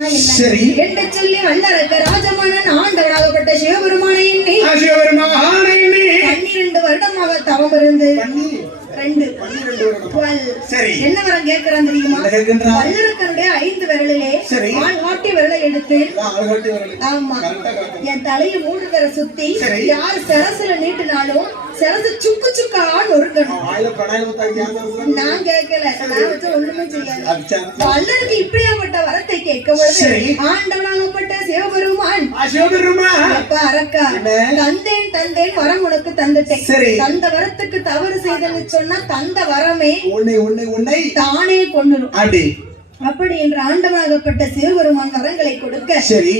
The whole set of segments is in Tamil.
சரி என்று சொல்லி வல்லரக்க ராஜமன்னன் ஆண்டவனாகப்பட்ட சிவபெருமானை எண்ணி 12 வருடமாக தவம் இருந்து 12 சரி என்ன வரம் கேட்கிறான் தெரியுமா? வல்லரக்கனுடைய 5 விரலிலே ஆள்காட்டி விரலை எடுத்து ஆமா என் தலையை 3 தடவை சுத்தி யார் சரசுல நீட்டினாலும் சரசு சுக்கு சுக்கான்னு ஒருக்கணும். நான் கேட்கல, நான் வச்சு ஒண்ணுமே செய்யாது. வல்லருக்கு இப்படியாப்பட்ட வரத்தை கேட்க பொழுது ஆண்டவனாகப்பட்ட சிவபெருமான் அப்ப அரக்கா தந்தேன் தந்தேன் வரம் உனக்கு தந்துட்டேன். தந்த வரத்துக்கு தவறு செய்தன்னு சொன்னா தந்த வரமே உன்னை தானே கொண்டுரும். அப்படி என்று ஆண்டவனாகப்பட்ட சிவபெருமான் வரங்களை கொடுக்க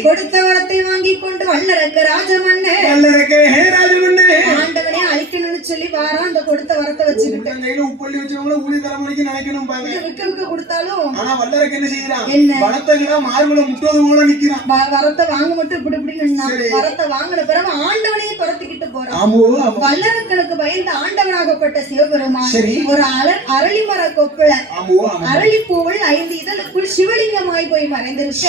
கொடுத்த வரத்தை வாங்கி கொண்டு வல்லரக்க ராஜமன்னன் ஆண்டவனே அழிக்கணும்னு சொல்லி வாரம் அந்த கொடுத்த வரத்தை வச்சுக்கிட்டு கொடுத்தாலும் வரத்தை வாங்க மட்டும் இப்படி இப்படி வரத்தை வாங்கின பிறகு ஆண்டவனையே துரத்திக்கிட்டு போறான். வல்லரக்கனுக்கு பயந்து ஆண்டவனாகப்பட்ட சிவபெருமான் ஒரு அரளி மர கொப்புல அரளி பூவில் 5 இதழுக்குள் சிவலிங்கமாய் போய் மறைந்திருக்க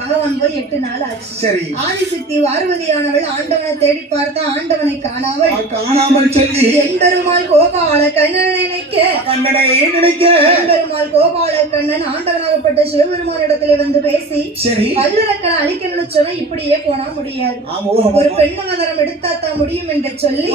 பகவான் போய் 8 நாள் ஆச்சு. ஆதிசித்தி பார்வதியானவள் ஆண்டவனை தேடி பார்த்தா ஆண்டவனை காணாமல் சொல்லி எம்பெருமாள் கோபால கண்ணனை நினைக்க எம்பெருமாள் கோபால கண்ணன் ஆண்டவனாகப்பட்ட சிவபெருமானிடத்திலே வந்து பேசி வல்லரக்கனை அழிக்கணும்னு சொன்னா இப்படியே போனா முடியாது, ஒரு பெண்ணவதாரம் எடுத்தாத்தான் முடியும் என்று சொல்லி